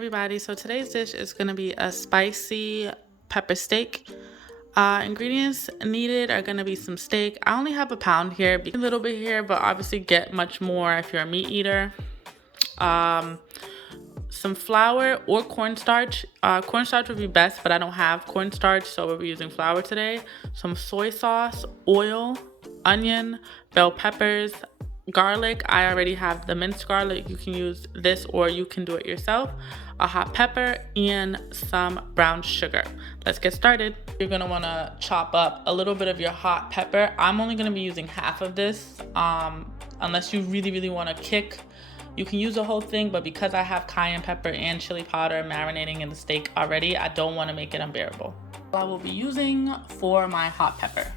everybody, so today's dish is going to be a spicy pepper steak. Ingredients needed are going to be some steak. I only have a pound here, a little bit here, but obviously get much more if you're a meat eater. Some flour or cornstarch. Cornstarch would be best, but I don't have cornstarch, so we'll be using flour today. Some soy sauce, oil, onion, bell peppers, garlic. I already have the minced garlic. You can use this or you can do it yourself. A hot pepper and some brown sugar. Let's get started. You're gonna wanna chop up a little bit of your hot pepper. I'm only gonna be using half of this, unless you really wanna kick. You can use the whole thing, but because I have cayenne pepper and chili powder marinating in the steak already, I don't want to make it unbearable. I will be using for my hot pepper.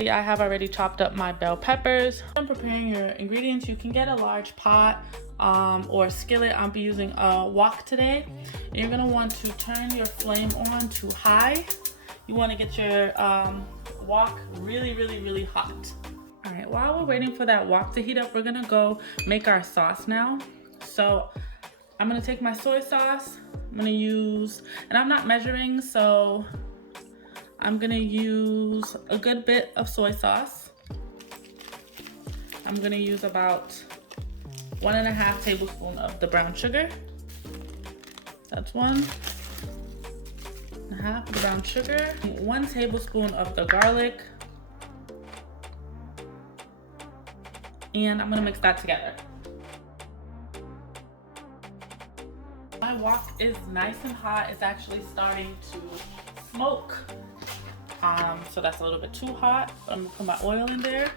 I have already chopped up my bell peppers. When preparing your ingredients, you can get a large pot or a skillet. I'll be using a wok today. You're going to want to turn your flame on to high. You want to get your wok really hot. All right, while we're waiting for that wok to heat up, we're gonna go make our sauce now. So I'm gonna take my soy sauce. I'm gonna use, and I'm not measuring, so I'm gonna use a good bit of soy sauce. I'm gonna use about 1.5 tablespoons of the brown sugar. That's 1.5 of the brown sugar. 1 tablespoon of the garlic. And I'm gonna mix that together. My wok is nice and hot. It's actually starting to smoke. So that's a little bit too hot. But I'm gonna put my oil in there.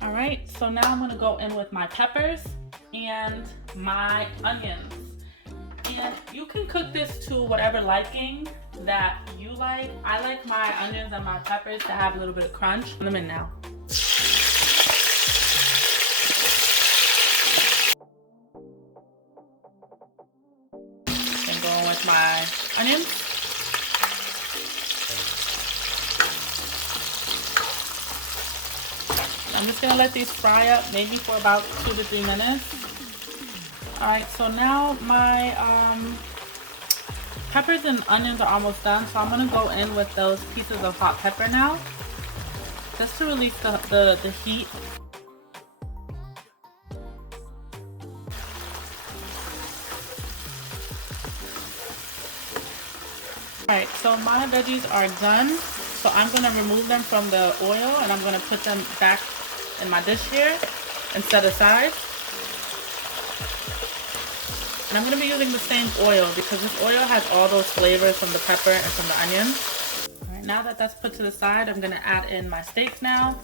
All right, so now I'm gonna go in with my peppers and my onions. And you can cook this to whatever liking that you like. I like my onions and my peppers to have a little bit of crunch. Put them in now. Going with my onions. I'm just gonna let these fry up maybe for about 2 to 3 minutes. All right, so now my peppers and onions are almost done, so I'm gonna go in with those pieces of hot pepper now, just to release the heat. Alright, so my veggies are done, so I'm going to remove them from the oil and I'm going to put them back in my dish here and set aside. And I'm going to be using the same oil because this oil has all those flavors from the pepper and from the onions. Alright, now that that's put to the side, I'm going to add in my steak now.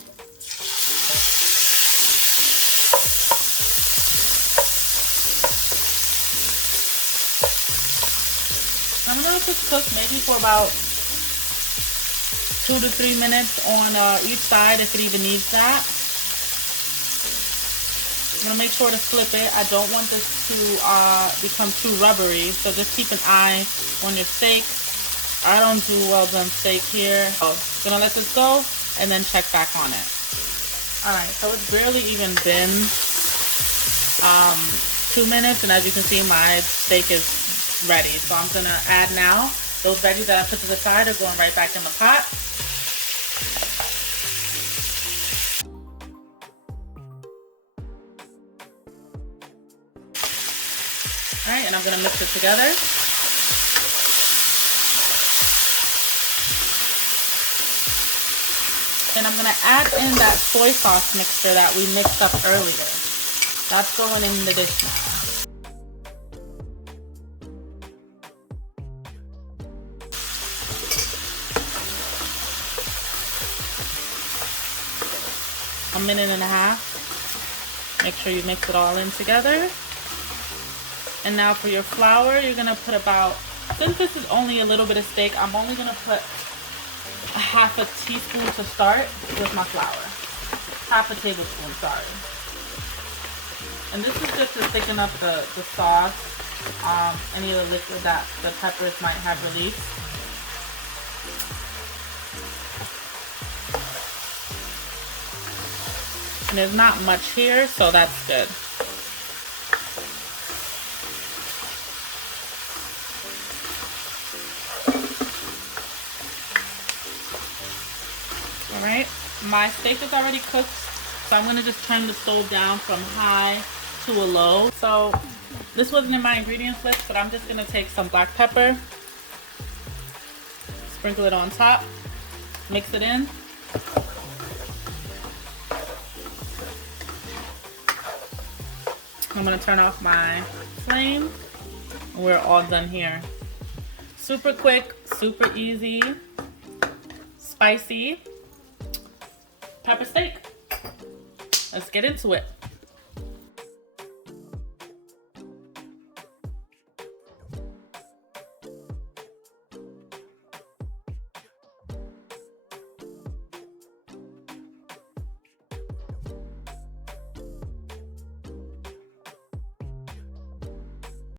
I'm gonna let this cook maybe for about 2 to 3 minutes on each side if it even needs that. I'm gonna make sure to flip it. I don't want this to become too rubbery, so just keep an eye on your steak. I don't do well done steak here. So I'm gonna let this go and then check back on it. Alright, so it's barely even been 2 minutes, and as you can see, my steak is ready. So I'm gonna add now. Those veggies that I put to the side are going right back in the pot. All right, and I'm gonna mix it together. And I'm gonna add in that soy sauce mixture that we mixed up earlier. That's going in the dish now. A minute and a half. Make sure you mix it all in together. And now for your flour, you're gonna put about, since this is only a little bit of steak, I'm only gonna put a 1/2 teaspoon to start with my flour. 1/2 tablespoon, sorry. And this is just to thicken up the sauce, any of the liquid that the peppers might have released. And there's not much here, so that's good. My steak is already cooked, so I'm gonna just turn the stove down from high to a low. So this wasn't in my ingredients list, but I'm just gonna take some black pepper, sprinkle it on top, mix it in. I'm gonna turn off my flame, and we're all done here. Super quick, super easy, spicy pepper steak. Let's get into it.